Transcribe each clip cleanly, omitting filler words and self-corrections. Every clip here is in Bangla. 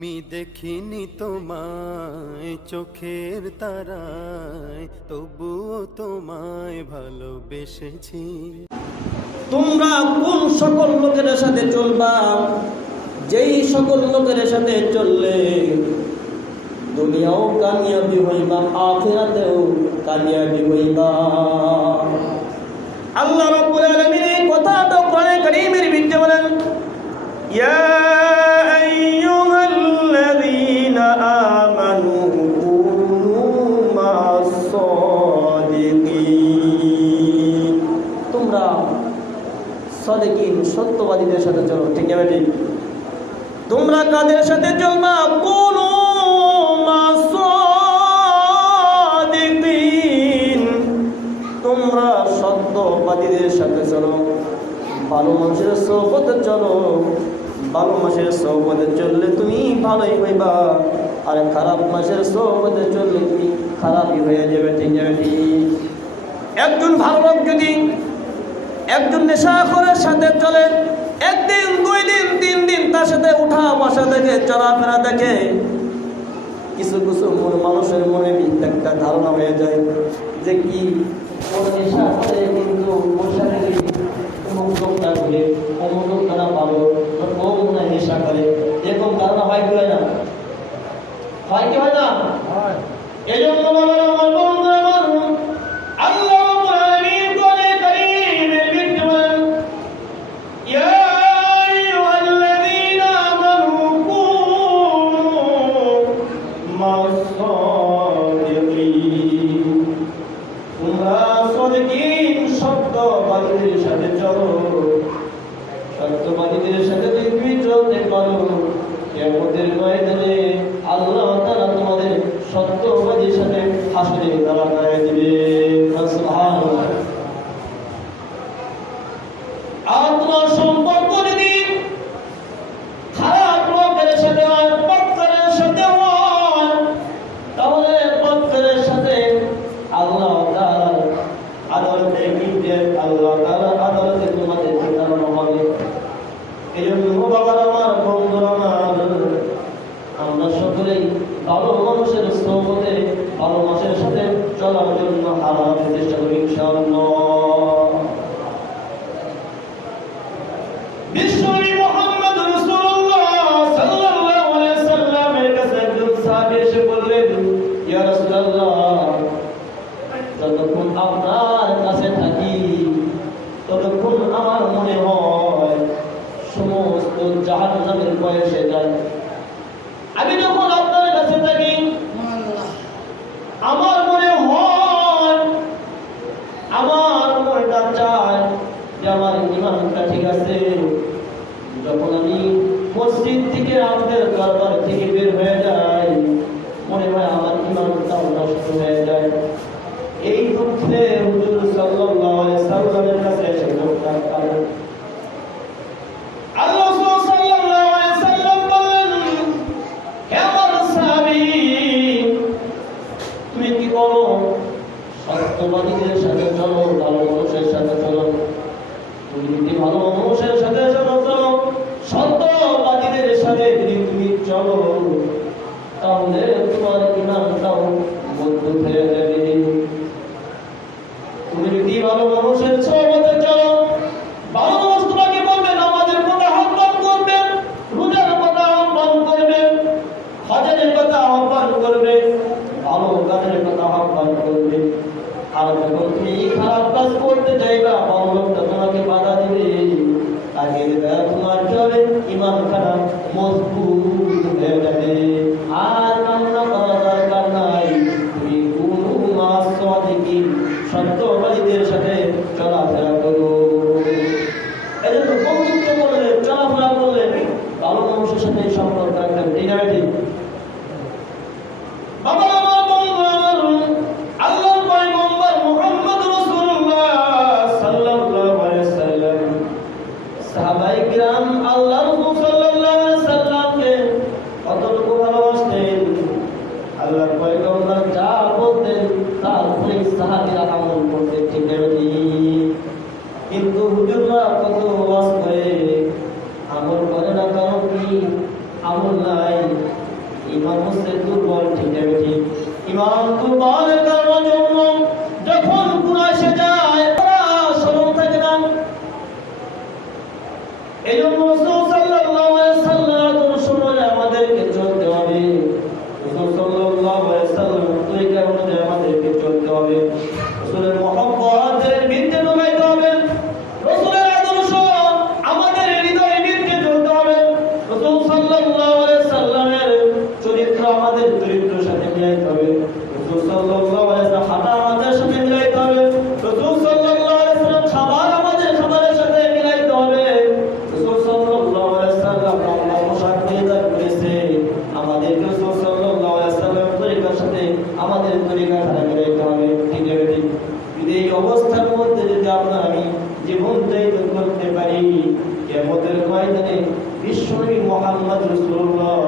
আমি দেখিনি তোমায় চোখের তারায়, তবুও তোমায় ভালোবেসেছি। তোমরা কোন সকল লোকের সাথে চলবা, যেই সকল লোকের সাথে চললে দুনিয়াও কামিয়াবি হইবা, আখিরাতেও কামিয়াবি হইবা। আল্লাহ রাব্বুল আলামিন এই কথাটা কোরআনে কারীমের ভিতরে বলেন, ইয়া আইয়ুহাল্লাযীনা আমানু কুনু মা'আস সাদিকিন। তোমরা সাদিকিন সত্যবাদীদের সাথে চলো। ঠিক আছে, ঠিক। তোমরা কাদের সাথে চলবা? কুনু মা'আস সাদিকিন। তোমরা সত্যবাদীদের সাথে চলো, ভালো মানুষের সোহবতে চলো। ভালো মানুষের সোহবতে চললে তুমি ভালোই হইবা, আর খারাপ মানুষের সোহবতে চললে তুমি খারাপই হয়ে যাবে। ঠিক যাবে, ঠিক। একজন ভালো লোক যদি একজন নেশাখোরের সাথে চলে, একদিন, দুই দিন, তিন দিন তার সাথে উঠা বসা দেখে, চলাফেরা দেখে, কিছু কিছু মানুষের মনে একটা ধারণা হয়ে যায় যে কি নেশা করে, কিন্তু ওর সাথে অমুক লোকটা করে, অমুক লোকটা না পাবো, ও মনে হয় নেশা করে। এরকম ধারণা হয় কি হয় না? হয় কি হয় না? এই জন্য আমার বন্ধু, আমার আল্লাহ রাব্বুল আলামিন কোরআনে কারীমের ভিতরে বলেন, ইয়া আইয়ুহাল্লাযীনা আমানু কুনু মা'আস সাদিকিন। তোমরা সাদিকিন সত্যবাদীদের সাথে চলো। সত্যবাদীদের সাথে তুমি চলতে পারো, কিয়ামতের ময়দানে আল্লাহ তাআলা তোমাদের সত্যবাদীর সাথে হাসরে দাঁড় করায় দিবে। সুবহানাল্লাহ। আর তোমার সম্পর্ক যদি খারাপ লোকের সাথে হয়, বক্তারের সাথে হয়, তাহলে বক্তারের সাথে আল্লাহ তাআলা আদালতে গিয়ে আল্লাহ তাআলা আদালতে তোমাদের ঠিকানা হবে। এই জন্য বাবার আমার, বন্ধুরা আমার, আমরা সকলেই ভালো মানুষের সোহবতে, ভালো মানুষের সাথে চলার জন্য হালাল চেষ্টা করি ইনশাআল্লাহ। বিশ্বনবী মুহাম্মদ রাসূলুল্লাহ সাল্লাল্লাহু আলাইহি সাল্লামের কাছে একজন সাহাবী এসে বললেন, ইয়া রাসূলুল্লাহ, যতক্ষণ আপনার কাছে থাকি ততক্ষণ আমার মনে হয় সমস্ত জাহান্নামের ভয় এসে যায়। আমি যখন আপনার কাছে থাকি আমার মনে হয়, আমার মনটা চায় যে আমার ঈমানটা ঠিক আছে। যখন আমি মসজিদ থেকে, আমাদের দরবার থেকে বের হয়ে যাই, মনে হয় আমার ঈমানটাও নষ্ট হয়ে যায়। এই দুঃখে হুজুর সাল্লাল্লাহু আলাইহি সাল্লামের কাছে এসে লোকটা কাঁদে। আল্লাহ সাল্লাল্লাহু আলাইহি সাল্লাম বলেন, হে আমার সাহাবী, তুমি কি করো? সত্যবাদীদের সাথে চলো, ভালো মানুষের সাথে চলো। তুমি যদি ভালো মানুষের সাথে চলো, সত্যবাদীদের সাথে যদি তুমি চলো, তাহলে তোমার ঈমানটাও মজবুত হয়ে যাবে। তুমি যদি ভালো মানুষের সোহবতে চলো, ভালো মানুষ তোমাকে বলবে, নামাজের কথা আহ্বান করবে, রোজার কথা আহ্বান করবে, হজের কথা আহ্বান করবে, ভালো কাজের কথা আহ্বান করবে। আর যখন তুমি খারাপ কাজ করতে চাইবা, ভালো লোকটা তোমাকে বাধা দিবে, তাকে তোমার কি হবে? ঈমান খারাপ মজবুত হয়ে যাবে। আর কান্না করা দরকার নাই। তুমি কুনু মা'আস সাদিকিন, সত্যবাদীদের সাথে চলাফেরা করো। এই জন্য বন্ধুত্ব করলে, চলাফেরা করলে ভালো মানুষের সাথে সম্পর্ক রাখবেন। ঠিক আছে, ঠিক। বাবা আমার, বন্ধু আমার, আল্লাহর পয়গম্বর মুহাম্মদ রাসূলুল্লাহ সাল্লাল্লাহু আলাইহি সাল্লাম, সাহাবায়ে কিরাম আল্লাহর রাসূল সাল্লাল্লাহু আলাইহি সাল্লামকে কতটুকু ভালোবাসতেন। আল্লাহর পয়গম্বর যা বলতেন তার উপরে সাহাবীরা আমল করতেন। ঠিক আছে, কিন্তু হুজুররা কত ওয়াজ করে আমল করে না। কারণ কি? আমল নাই। ইমান হচ্ছে দুর্বল, ঠিক আছে? ইমান দুর্বল করার জন্য যখন কুরাইশে যায় তারা স্মরণ থাকে না। এই জন্য রাসূল সাল্লাল্লাহু আলাইহি সাল্লাম সময় আমাদেরকে চলতে হবে। রাসূল সাল্লাল্লাহু আলাইহি সাল্লাম তরিকা অনুযায়ী আমাদেরকে চলতে হবে। রাসূলের মহব্বতের ভিত্তিতে ঢুকাইতে হবে। রাসূলের আদর্শ আমাদের হৃদয়ে ভিত্তিতে চলতে হবে। রাসূল সাল্লাল্লাহু আলাইহি সাল্লামের চরিত্র আমাদের চরিত্রের সাথে মিলাইতে হবে। রাসূল সাল্লাল্লাহু আলাইহি সাল্লাম হাঁটা আমাদের সাথে মিলাইতে হবে। রাসূল সাল্লাল্লাহু আলাইহি সাল্লাম খাবার আমাদের খাবারের সাথে মিলাইতে হবে। রাসূল সাল্লাল্লাহু আলাইহি সাল্লাম আল্লাহ পোশাক পরিধান করেছে, আমাদেরকে রাসূল সাল্লাল্লাহু আলাইহি সাল্লামের তরিকার সাথে আমাদের তরিকা মিলাইতে হবে, ঠিক আছে? যদি এই অবস্থার মধ্যে যদি আপনার আমি জীবন যাপন করতে পারি, কিয়ামতের ময়দানে বিশ্বনবী মুহাম্মদ রাসূলুল্লাহ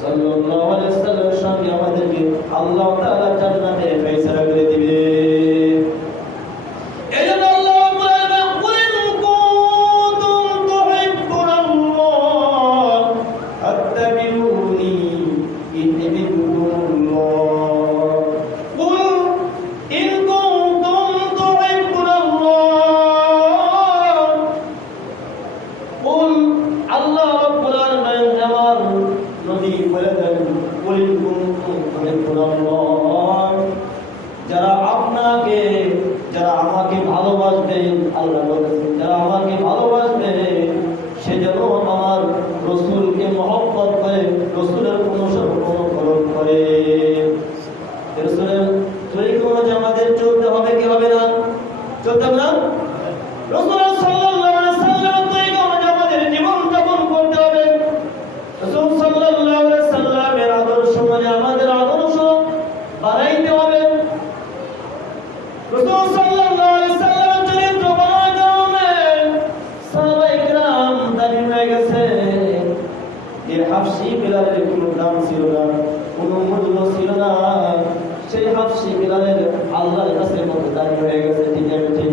সাল্লাল্লাহু আলাইহি সাল্লামের সঙ্গে আমাদেরকে আল্লাহ তাআলা জান্নাতে ফয়সালা করে দিবে। এজন্য আল্লাহ বলেন, কুল কুনতুম তুহিব্বুনাল্লাহ ফাত্তাবিউনি ইউহিব্বুকুমুল্লাহ। কুল ইন কুনতুম তুহিব্বুনাল্লাহ। কুল আল্লাহ রাব্বুল আলামিন আমার নবী বলে দেন, কুল ইন কুনতুম তুহিব্বুনাল্লাহ। যারা আপনাকে যারা আমাকে ভালোবাসবে, আল্লাহ বলেছেন যারা আমাকে ভালোবাসবে সে যেন আমার রাসূলকে মহব্বত করে, রাসূলের অনুসরণ করে। রাসূলের তরিকা অনুযায়ী আমাদের চলতে হবে, কি হবে না? চলতে হবে না? রাসূল সাল্লাল্লাহু আলাইহি সাল্লামের তরিকা অনুযায়ী আমাদের জীবন যাপন করতে হবে। রাসূল সাল্লাল্লাহু আলাইহি সাল্লামের আদর্শ মানে আমাদের আদর্শ বানাইতে হবে। রাসূল সাল্লাল্লাহু আলাইহি সাল্লামের চরিত্র বানাইতে হবে। সাহাবায়ে কেরাম দাঁড়ি হয়ে গেছে। এই হাবশী বিলালের কোনো দাম ছিল না, কোনো মূল্য ছিল না। সেই হাবশী বিলালের আল্লাহর কাছে কত দাঁড়ি হয়ে গেছে, ঠিক আছে?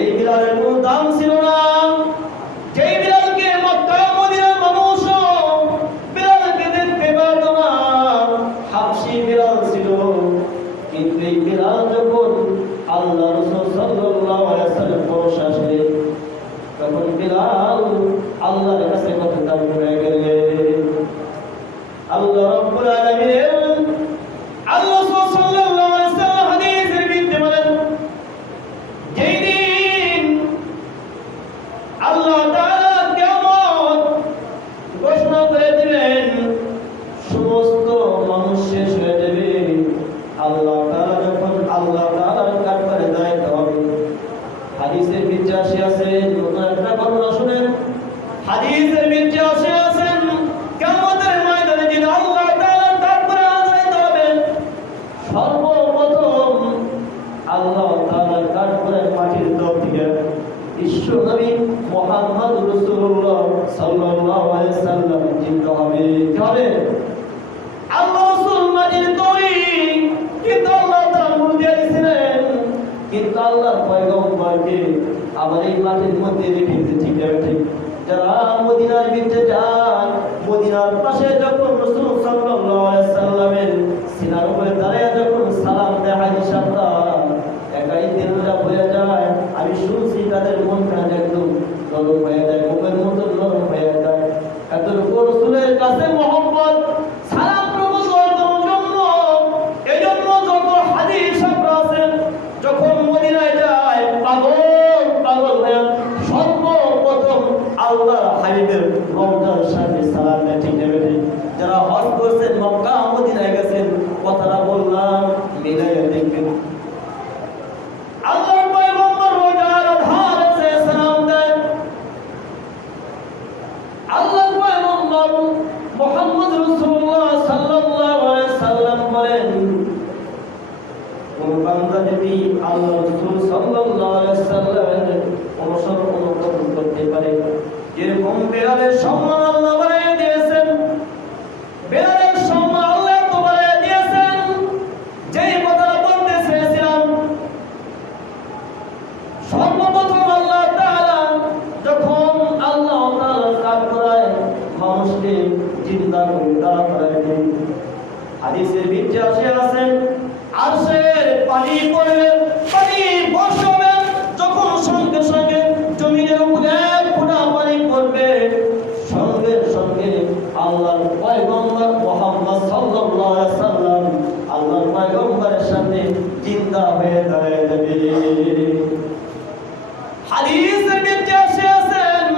এই বিলালের কোনো দাম ছিল না। যেই বিলালকে মক্কা মদিনার মানুষ বিলালকে দেখতে পেত না, হাবশী বিলাল ছিল। কিন্তু এই বিলাল যখন আল্লাহ রাসূল সাল্লাল্লাহু আলাইহি সাল্লাম ভরসা আসে, তখন বিলাল আল্লাহর কাছে কত দামি হয়ে গেলেন। আল্লাহ রাব্বুল আলামিন আল্লাহ রাসূল সাল্লাল্লাহু আলাইহি সাল্লাম হাদিসের ভিত্তিতে বলেন, যেই দিন আল্লাহ তাআলা কিয়ামত ঘোষণা করে দিবেন, সমস্ত মানুষ শেষ হয়ে যাবে। আল্লাহ তাআলা যখন আল্লাহ তাআলার কাছে দাঁড়াতে হবে। হাদিসের ভিতরে আছে, নতুন একটা ঘটনা শুনেন। হাদিসের ভিতরে আছে কিয়ামতের ময়দানে যেদিন আল্লাহ তাআলার কাছে দাঁড়াতে হবে, সর্বপ্রথম আল্লাহ তাআলার কাছে মাটির তল থেকে বিশ্ব নবী মুহাম্মদ রাসূলুল্লাহ সাল্লাল্লাহু আলাইহি সাল্লাম জিন্দা হবে। কি হবে? আল্লাহ রাসূল মাটির তৈরি, কিন্তু আল্লাহ তাআলা নূর দিয়ে দিয়েছিলেন, কিন্তু আল্লাহর পয়গম্বরকে আবার এই মাটির মধ্যে রেখেছে, ঠিক আছে? যারা মদিনার ভিতরে যান, মদিনার পাশে যখন রাসূল সাল্লাল্লাহু আলাইহি সাল্লামের সিনার উপরে দাঁড়িয়ে যখন সালাম দেয়, ইনশাআল্লাহ একাই দিলটা হয়ে যায়। আমি শুনছি তাদের মনটা একদম নরম হয়ে যায়, মুখের মতো নরম হয়ে যায়। এতটুকু রাসূলের কাছে মহব্বত, সালাম কবুল করার জন্য। এই জন্য যত হাদিস আছে, যখন মদিনায় যায় পাগল হয়ে সর্বপ্রথম আল্লাহ হাবিবের রওজার সামনে সালাম দেয়, ঠিক আছে? যারা হজ করছেন, মক্কা মদিনায় গেছেন, কথাটা বললাম মিলাইয়া দেখবেন। আল্লাহর পয়গম্বর রওজার ধারে সালাম দেয়। আল্লাহর পয়গম্বর মুহাম্মদ রাসূলুল্লাহ সাল্লাল্লাহু আলাইহি সাল্লাম বলেন, কোন বান্দা যদি আল্লাহ রাসূল সাল্লাল্লাহু আলাইহি সাল্লামের অনুসরণ করতে পারে, যেরকম বেলালের সম্মান আল্লাহ বাড়িয়ে দিয়েছেন, বেলালের সম্মান আল্লাহ তো বাড়িয়ে দিয়েছেন। যেই কথা বলতে চেয়েছিলাম, সর্বপ্রথম আল্লাহ তাআলা যখন আল্লাহ তাআলার কাজ করায় মানুষকে জিন্দা করে দাঁড়া করায় দিন। হাদিসের ভিতরে আছেন আরশের পানি পড়বে, পানি বর্ষবে, যখন সঙ্গে সঙ্গে জমিনের উপরে এক ফোঁটা পানি পড়বে, সঙ্গে সঙ্গে আল্লাহর পয়গম্বর মুহাম্মদ সাল্লাল্লাহু আলাইহি সাল্লাম আল্লাহর পয়গম্বরের সামনে জিন্দা হয়ে দাঁড়িয়ে যাবে। হাদিসের ভিতরে আছেন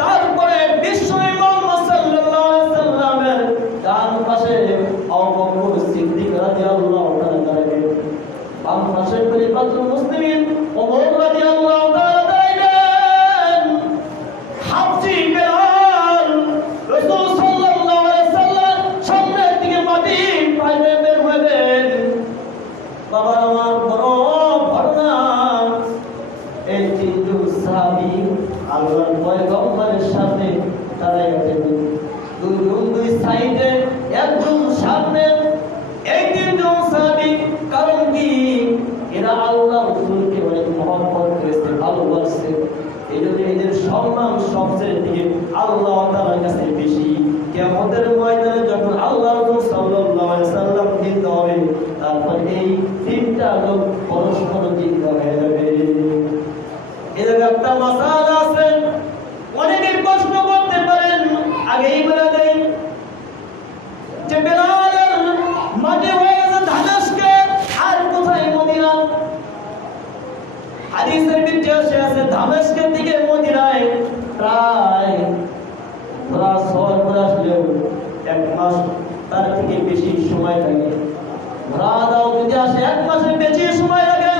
তারপরে বিশ্ব মুহাম্মদ সাল্লাল্লাহু আলাইহি সাল্লামের ডান পাশে আবু বকর সিদ্দিক রাদিয়াল্লাহু তাআলা দাঁড়াবেন, বাম পাশে খলিফাতুল মুসলিমিন ওমর রাদিয়াল্লাহু তাআলা দাঁড়াবেন। হাফসি বেলাল রাসূল সাল্লাল্লাহু আলাইহি সাল্লাম সামনের দিকে মাটি পাইবে বের হবেন। বাবা আমার বড় ঘটনা, এই তিনজন সাহাবী আল্লাহর পয়গম্বরের সামনে দাঁড়ায় আছেন, দুইজন দুই সাইডে, একজন সামনে। এই তিনজন সাহাবী কারণ কি? এরা আল্লাহ রাসূলকে অনেক মহব্বত করেছে, ভালোবাসে, এই জন্য এদের সম্মান সবচেয়ে দিকে আল্লাহ তাআলার কাছে বেশি। কিয়ামতের ময়দানে যখন আল্লাহ রাসূল সাল্লাল্লাহু আলাইহি সাল্লাম জিন্দা হবে, তারপর এই তিনটা লোক পরস্পর জিন্দা হয়ে যাবে। এর একটা মাসালা আছে, অনেকে প্রশ্ন করতে পারেন, আগেই বলে দেই যে বেলালের মাটি হয়ে গেছে দামেস্কে, আর কোথায়? মদিনা। হাদিসের ভিতরে আছে দামেস্কের দিকে মদিনায় প্রায় ঘোড়া সওয়ার করে আসলেও 1 মাস তার থেকে বেশি সময় লাগে। ঘোড়া দাও যদি আসে 1 মাসের বেশি সময় লাগে।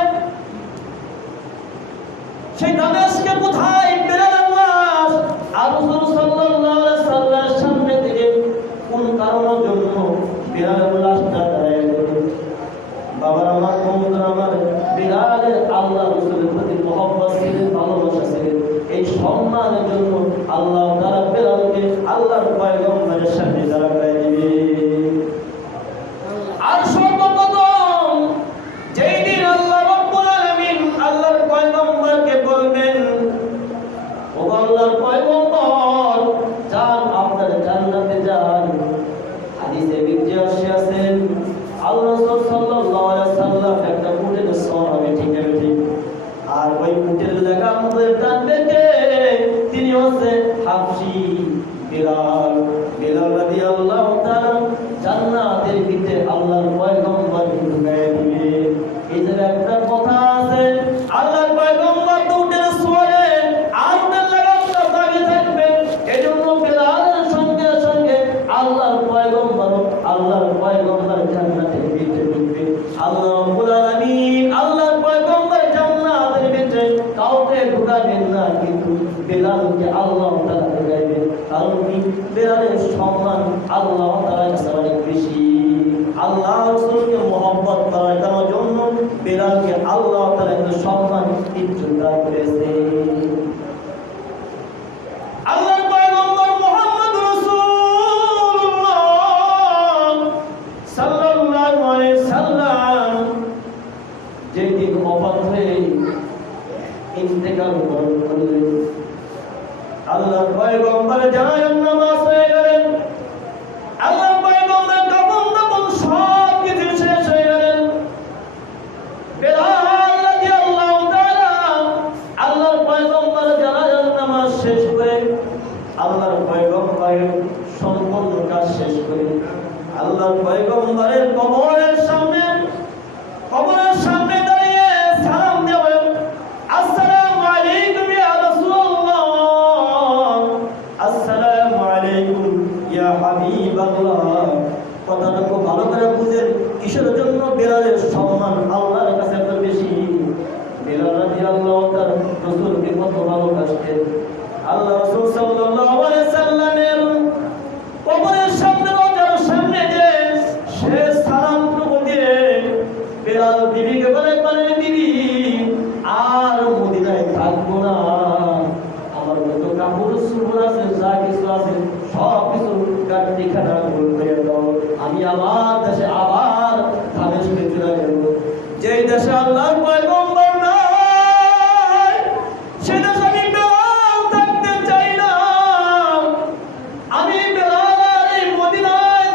সেই দামেস্কে কোথায়? বেলালের লাশ আর রাসূল সাল্লাল্লাহু আলাইহি সাল্লামের সামনে থেকে কোন কারণের জন্য বেলালের লাশটা দাঁড়ায় গেল? বাবার আমার, বন্ধুরা আমার, বেলালের আল্লাহ রাসূলের প্রতি মহব্বত ছিল, ভালোবাসা ছিল। এই সম্মানের জন্য আল্লাহ তাআলা বেলালকে আল্লাহর পয়গম্বরের সামনে দাঁড়া করায় দিবে। আর সর্বপ্রথম যেই দিন আল্লাহ রাব্বুল আলামিন আল্লাহর পয়গম্বরকে বলবেন, ও আল্লাহর পয়গম্বর, যান, আপনার জান্নাতে যান। হাদিসে ভিতরে আছেন আল্লাহ রাসূল সাল্লাল্লাহু আলাইহি সাল্লাম একটা উটের সওয়ার হবে, ঠিক আছে, আর ওই উটের লাগামে টানবে কে? তিনি হচ্ছেন হাবশী বেলাল। বেলাল রাদিয়াল্লাহু তাআলা জান্নাতের ভিতরে আল্লাহর পয়গম্বরকে ঢুকায় দিবে। এই যে একটা কথা আছে, আল্লাহর পয়গম্বর তো উটের সওয়ারে, আর উটের লাগামটা দাঁড়িয়ে থাকবে, এজন্য বেলালের সঙ্গে সঙ্গে আল্লাহর পয়গম্বর জান্নাতের ভিতরে ঢুকবে। আল্লাহ রাব্বুল আলামিন আল্লাহর পয়গম্বর জান্নাতের ভিতরে কাউকে ঢুকাবেন না, কিন্তু বেলালকে আল্লাহ তাআলা ঢুকাবেন। কারণ কি? বেলালের সম্মান আল্লাহ তাআলার কাছে অনেক বেশি। আল্লাহ রাসূলকে মহব্বত করার জন্য বেলালকে আল্লাহ তাআলা এত সম্মান ইজ্জত দান করেছে। আল্লাহর পয়গম্বর মুহাম্মদ রাসূলুল্লাহ সাল্লাল্লাহু আলাইহি সাল্লাম যেদিন ওফাত হয়ে ইন্তেকাল করলেন, আল্লাহর পয়গম্বর জানাজার নামাজ হয়ে গেলেন। আল্লাহর পয়গম্বর কাফন সব কিছু শেষ হয়ে গেলেন। বেলাল রাদিয়াল্লাহু তাআলা আল্লাহর পয়গম্বর জানাজার নামাজ শেষ করে, আল্লাহর পয়গম্বরের সম্পূর্ণ কাজ শেষ করে আল্লাহর পয়গম্বরের কবরের সামনে দাঁড়িয়ে সালাম দেবেন, আসসালামু আলাইকুম ইয়া রাসূলুল্লাহ, আসসালামু আলাইকুম ইয়া হাবিবাল্লাহ। কথাটা খুব ভালো করে বুঝেন, কিসের জন্য বেলালের সম্মান আল্লাহর কাছে এত বেশি। বেলাল রাদিয়াল্লাহু তাআলা রাসূলকে কত ভালোবাসতেন। আল্লাহ রাসূল সাল্লাল্লাহু আলাইহি সাল্লামের কবরের সামনে, রওজার সামনে যে সে সালামটুকু দিয়ে বেলাল বিবিকে বলে, বিবি, আর মদিনায় থাকবো না, আমার যত কাপড় চোপড় আছে, যা কিছু আছে, সব কিছু গাড়িখানা করে দাও, আমি আমার দেশে আবার দামেস্কে চলে যাব। যেই দেশে আল্লাহর পয়গম্বর নাই, সে দেশে আমি বেলাল থাকতে চাই না। আমি বেলাল এই মদিনায়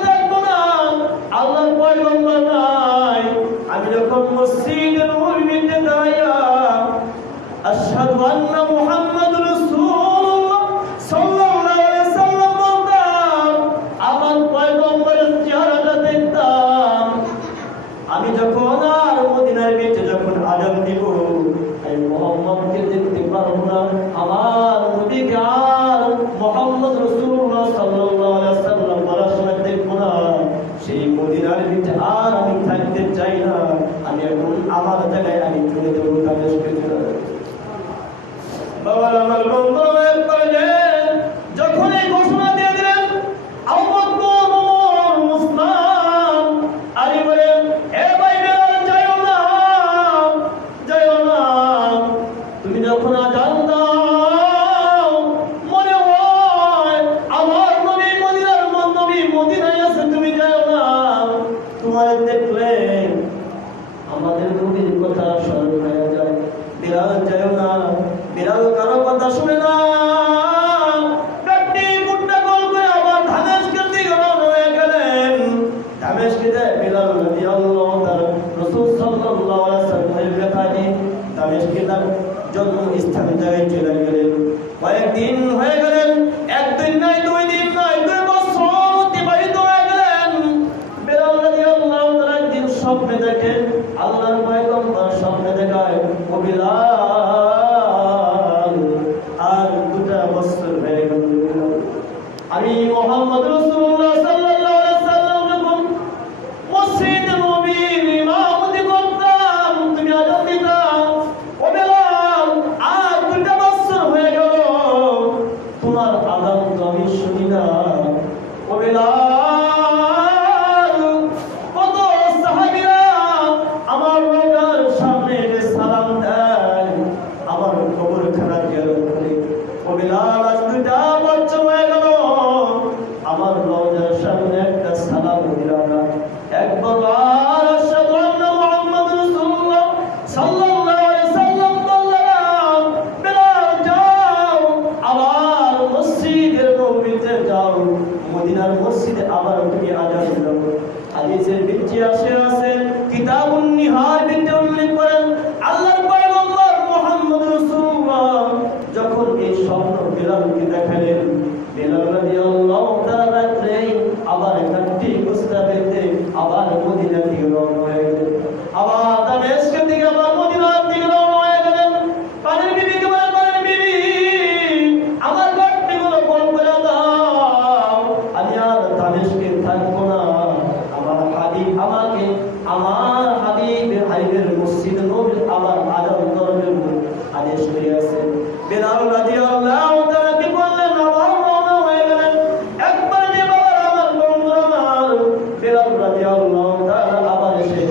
আমার জায়গায় আমি তুলে দেবো তাদেরকে। বাবার আমার বন্ধু যখন এই ঘোষণা দিয়ে দিলেন, আবু বকর, ওমর, উসমান আলী বলেন, এ ভাই বেলাল যাইও না, যাইও না, তুমি যখন আযান দাও মনে হয় আমার নবী মদিনার নবী মদিনায় আছে, তুমি যাইও না, তোমার দেখলে আমাদের নবীর কথা স্মরণ হয়ে যায়। বেলাল যাইও না, বেলাল কারো কথা শুনে না, গাড়ি মুন্ডা গোল করে আবার দামেস্কের দিকে রওনা হয়ে গেলেন। দামেস্কে যায় বেলাল রাদিয়াল্লাহু তাআলা রাসূল সাল্লাল্লাহু আলাইহি ওয়াসাল্লামের কাছে দামেস্কে তার জন্মস্থানে জায়গায় চলে গেলেন। কয়েকদিন হয়ে গেলেন, একদিন নয়, 2 দিন নয়, 2 বছর অতিবাহিত হয়ে গেলেন। বেলাল রাদিয়াল্লাহু তাআলা একদিন স্বপ্নে দেখেন, আল্লাহর পয়গম্বর স্বপ্নে দেখায়, ও বেলাল আর 2টা বছর হয়ে গেল, আমি মুহাম্মদ রাসূলুল্লাহ সাল্লাল্লাহু আলাইহি ওয়াসাল্লাম যখন মসজিদে নববীর ইমামতি করতাম, তুমি আযান দিতা, ও বেলাল আর 2টা বছর হয়ে গেল, তোমার আযান তো আমি শুনি না। ও বেলাল, কত সাহাবীরা আমার রওজার সামনে এসে সালাম দেয়, আমার কবরখানা জিয়ারত করে। ও বেলাল, আজ 2টা বছর হয়ে গেল, আমার রওজার সামনে একটা সালাম দিলা না, একবার আশহাদু আন্না মুহাম্মাদুর রাসূলুল্লাহ সাল্লাল্লাহু আলাইহি ওয়াসাল্লাম বললাম, বেলাল যাও আবার মসজিদের নববীতে যাও, মদিনার মসজিদে আবার তুমি আযান দাও। হাদিসের ভিত্তি আছে কিতাবুন নিহার ভিত্তি উল্লেখ করেন, আল্লাহর পয়গম্বর মুহাম্মদ রাসূলুল্লাহ যখন এই স্বপ্ন বেলালকে দেখালেন, বেলাল রাদিয়াল্লাহু তাআলা রাত্রে আবার একটি গোসল বেঁধে আবার মদিনার দিকে রওনা হয়ে গেলেন, আবার দামেস্কের দিকে আবার মদিনার দিকে রওনা হয়ে গেলেন। পানির বিবিকে বলেন, পানির বিবি আমার ঘরটিগুলো বন্ধ করে দাও, আমি আর দামেস্কে থাকবো না, আমার হাবিব আমাকে আমার হাবিবের মসজিদ নবী আবার আযান দেওয়ার জন্য আদেশ করিয়াছেন। বেলাল রাদিয়াল্লাহু তাআলা কি বললেন, আবার রওনা হয়ে গেলেন। একবার যে বাবার আমার বন্ধু আমার বেলাল রাদিয়াল্লাহু তাআলা আবার এসে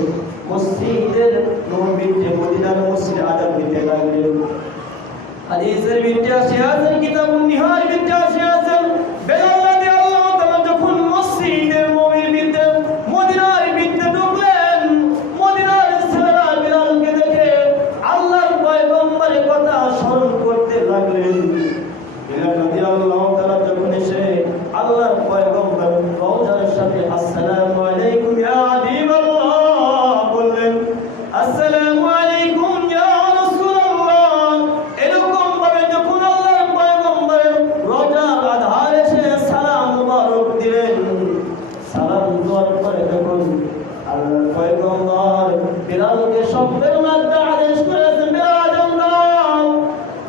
মসজিদের নববীর যে মদিনার মসজিদে আযান দিতে লাগলেন। হাদিসের ভিত্তি আছে কিতাবুন নিহার ভিত্তি আছে, বেলাল রাদিয়াল্লাহু তাআলা যখন মসজিদের নববীর ভিতরে মদিনার ভিতরে ঢুকলেন, মদিনার ছেলেরা বেলালকে দেখে আল্লাহর পয়গম্বরের কথা স্মরণ করতে লাগলেন। বেলাল রাদিয়াল্লাহু তাআলা যখন এসে আল্লাহর পয়গম্বর রওজার সাথে আসসালামু আলাইকুম ইয়া হাবিবাল্লাহ বললেন, আসসালামু আলাইকুম ইয়া রাসূলুল্লাহ, এরকম ভাবে যখন আল্লাহর পয়গম্বরের রওজার আধারে এসে সালাম মুবারক দিলেন, সালাম দেওয়ার পরে যখন আল্লাহর পয়গম্বর বেলালকে স্বপ্নের মধ্যে আদেশ করেছেন, বেলাল আযান দাও,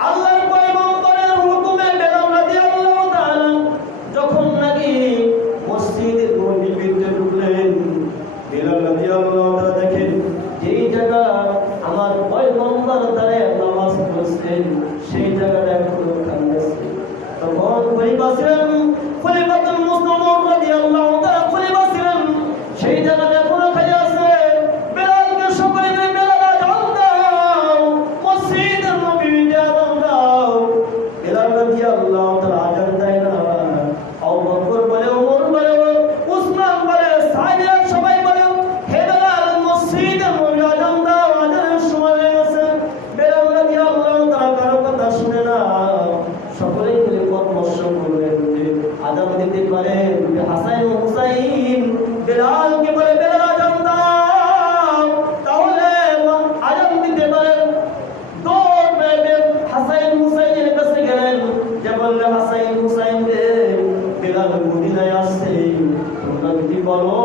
আল্লাহর পয়গম্বরের হুকুমে বেলাল রাদিয়াল্লাহু তাআলা যখন নাকি মসজিদের নববীর ভিতরে ঢুকলেন, বেলাল রাদিয়াল্লাহু তাআলা দেখেন যেই জায়গা আমার পয়গম্বর দাঁড়িয়ে নামাজ পড়ছেন সেই জায়গাটা এখনো খালি আছে। তখন খলিফা ছিলেন খলিফাতুল মুসলিম রাদিয়াল্লাহু তাআলা, খলিফা ছিলেন, সেই জায়গাটা এখনো খালি আছে। বেলালকে সকলে মিলে বেলাল আযান দাও, মসজিদের নববীতে আযান দাও। বেলাল রাদিয়াল্লাহু তাআলা আযান দেয় না, আবু বকর বলে, ওমর বলে, উসমান বলে, সাহাবীরা সবাই বলে, হে বেলাল মসজিদের নববীতে আযান দাও, আযানের সময় হয়ে গেছে। বেলাল রাদিয়াল্লাহু তাআলা কারো কথা শুনে না, সকলেই মিলে পরামর্শ করলেন যে আযান দিতে পারে হাসান ও হুসাইন। বেলালকে বলে, বেলাল আযান দাও, তাহলে আযান দিতে পারে। দৌড় বেয়ে হাসান হুসাইনের কাছে গেলেন, যে বললেন, হাসান হুসাইন রে, বেলাল মদিনায় আসছে, তোমরা যদি বলো